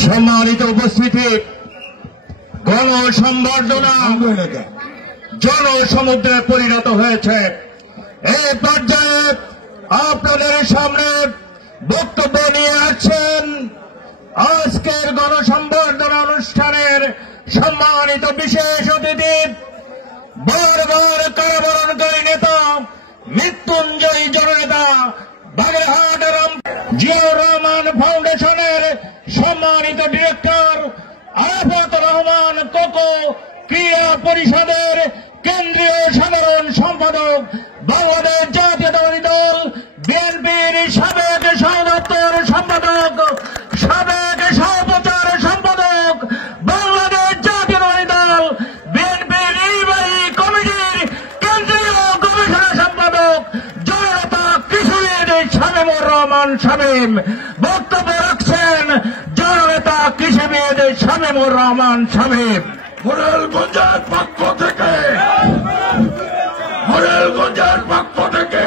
সম্মানিত উপস্থিতি, গণসংবর্ধনা জনসমুদ্রে পরিণত হয়েছে। এই পর্যায়ে আপনাদের সামনে বক্তব্য নিয়ে আসছেন আজকের গণসংবর্ধনা অনুষ্ঠানের সম্মানিত বিশেষ অতিথি, বারবার কারাবরণকারী নেতা, মৃত্যুঞ্জয়ী জননেতা, বাগেরহাট জিয়াউর রহমান ফাউন্ডেশনের সম্মানিত ডিরেক্টর আরাফাত রহমান কোকো, ক্রীড়া পরিষদের কেন্দ্রীয় সাধারণ সম্পাদক, বাংলাদেশ জাতীয়তাবাদী দল বিএনপির সাবেক সহদপ্তর সম্পাদক, সাবেক সহপ্রচার সম্পাদক, বাংলাদেশ জাতীয়তাবাদী দল বিএনপির নির্বাহী কমিটির কেন্দ্রীয় গবেষণা সম্পাদক জননেতা কৃষিবিদ শামীমুর রহমান শামীম। বক্তব্য রাখছেন জননেতা কৃষিবিদ শামীমুর রহমান শামীম। মোরেলগঞ্জের পক্ষ থেকে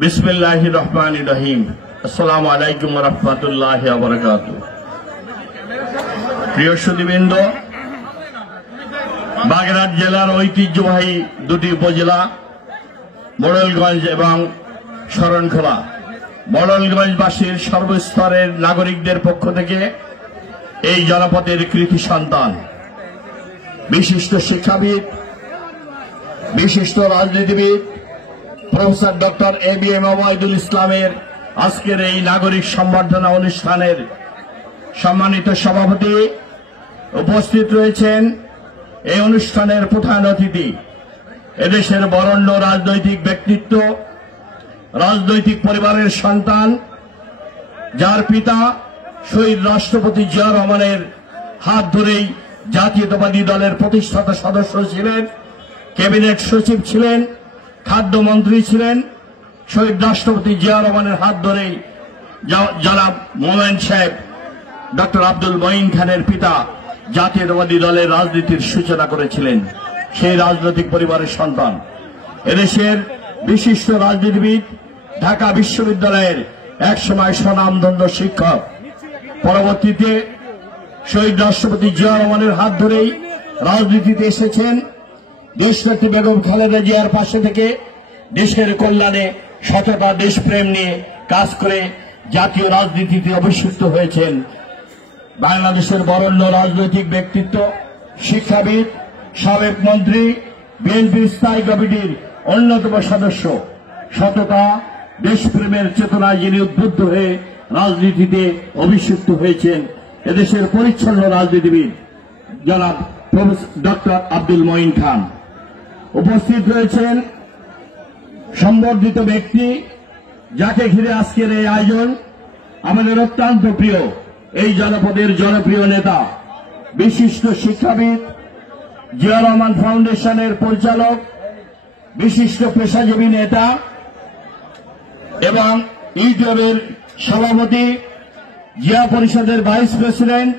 বিসমিল্লাহির রহমানির রহিম। আসসালামু আলাইকুম ওয়া রাহমাতুল্লাহি ওয়া বারাকাতুহু। প্রিয় সুধীবৃন্দ, বাগেরহাট জেলার ঐতিহ্যবাহী দুটি উপজেলা মোড়েলগঞ্জ এবং শরণখোলা, মোড়েলগঞ্জবাসীর সর্বস্তরের নাগরিকদের পক্ষ থেকে এই জনপদের কৃতি সন্তান, বিশিষ্ট শিক্ষাবিদ, বিশিষ্ট রাজনীতিবিদ প্রফেসর ডক্টর ABM ওবায়দুল ইসলামের আজকের এই নাগরিক সম্বর্ধনা অনুষ্ঠানের সম্মানিত সভাপতি উপস্থিত রয়েছেন। এই অনুষ্ঠানের প্রধান অতিথি এদেশের বরেণ্য রাজনৈতিক ব্যক্তিত্ব, রাজনৈতিক পরিবারের সন্তান, যার পিতা শহীদ রাষ্ট্রপতি জিয়াউর রহমানের হাত ধরেই জাতীয়তাবাদী দলের প্রতিষ্ঠাতা সদস্য ছিলেন, ক্যাবিনেট সচিব ছিলেন, খাদ্যমন্ত্রী ছিলেন। শহীদ রাষ্ট্রপতি জিয়াউর রহমানের হাত ধরেই জনাব মোমেন সাহেব ডক্টর আব্দুল মঈন খানের পিতা জাতীয়তাবাদী দলের রাজনীতির সূচনা করেছিলেন। সেই রাজনৈতিক পরিবারের সন্তান, এদেশের বিশিষ্ট রাজনীতিবিদ, ঢাকা বিশ্ববিদ্যালয়ের একসময় স্বনামধন্য শিক্ষক, পরবর্তীতে শহীদ রাষ্ট্রপতি জিয়াউর রহমানের হাত ধরেই রাজনীতিতে এসেছেন। দেশনেত্রী বেগম খালেদা জিয়ার পাশে থেকে দেশের কল্যাণে সততা, দেশপ্রেম নিয়ে কাজ করে জাতীয় রাজনীতিতে অভিষিক্ত হয়েছেন। বাংলাদেশের বরেণ্য রাজনৈতিক ব্যক্তিত্ব, শিক্ষাবিদ, সাবেক মন্ত্রী, বিএনপির স্থায়ী কমিটির অন্যতম সদস্য, সততা, দেশপ্রেমের চেতনায় যিনি উদ্বুদ্ধ হয়ে রাজনীতিতে অভিষিক্ত হয়েছেন, এদেশের পরিচ্ছন্ন রাজনীতিবিদ জনাব ডক্টর আব্দুল মঈন খান। উপস্থিত রয়েছেন সম্বর্ধিত ব্যক্তি, যাকে ঘিরে আজকের এই আয়োজন, আমাদের অত্যন্ত প্রিয় এই জনপদের জনপ্রিয় নেতা, বিশিষ্ট শিক্ষাবিদ, জিয়াউর রহমান ফাউন্ডেশনের পরিচালক, বিশিষ্ট পেশাজীবী নেতা এবং ইউটিউবের সভাপতি, জিয়া পরিষদের ভাইস প্রেসিডেন্ট,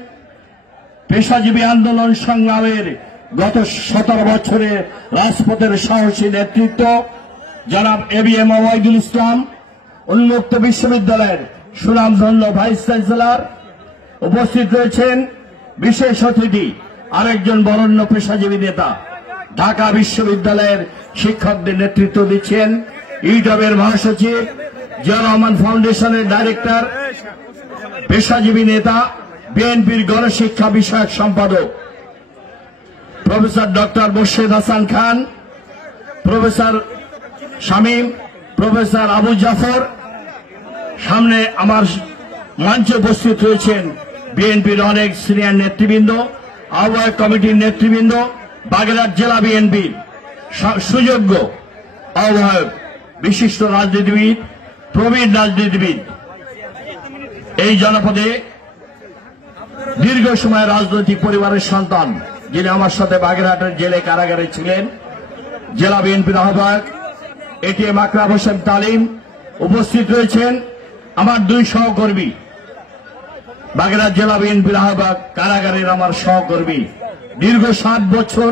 পেশাজীবী আন্দোলন সংগ্রামের গত 17 বছরে রাজপথের সাহসী নেতৃত্ব জনাব ABM ওবায়দুল ইসলাম, উন্মুক্ত বিশ্ববিদ্যালয়ের সুনামধন্য ভাইস চ্যান্সেলর। উপস্থিত রয়েছেন বিশেষ অতিথি, আরেকজন বরেণ্য পেশাজীবী নেতা, ঢাকা বিশ্ববিদ্যালয়ের শিক্ষকদের নেতৃত্ব দিচ্ছেন, ইউটিউবের মহাসচিব, জিয়াউর রহমান ফাউন্ডেশনের ডাইরেক্টর, পেশাজীবী নেতা, বিএনপির গণশিক্ষা বিষয়ক সম্পাদক professor doctor Morshed Hasan Khan, professor Shamim, professor Abu Zafar. সামনে আমার মঞ্চে উপস্থিত রয়েছেন বিএনপির অনেক সিনিয়র নেতৃবৃন্দ, আহ্বায়ক কমিটির নেতৃবৃন্দ, বাগেরহাট জেলা বিএনপির সুযোগ্য আহ্বায়ক, বিশিষ্ট রাজনীতিবিদ, প্রবীণ রাজনীতিবিদ। এই জনপদে দীর্ঘ সময় রাজনৈতিক পরিবারের সন্তান, যিনি আমার সাথে বাগেরহাটের জেলে কারাগারে ছিলেন, জেলা বিএনপির আহ্বায়ক ATM আকরাম হোসেন তালিম। উপস্থিত রয়েছেন আমার দুই সহকর্মী, বাগেরহাট জেলা বিএনপির আহ্বায়ক, কারাগারের আমার সহকর্মী, দীর্ঘ 7 বছর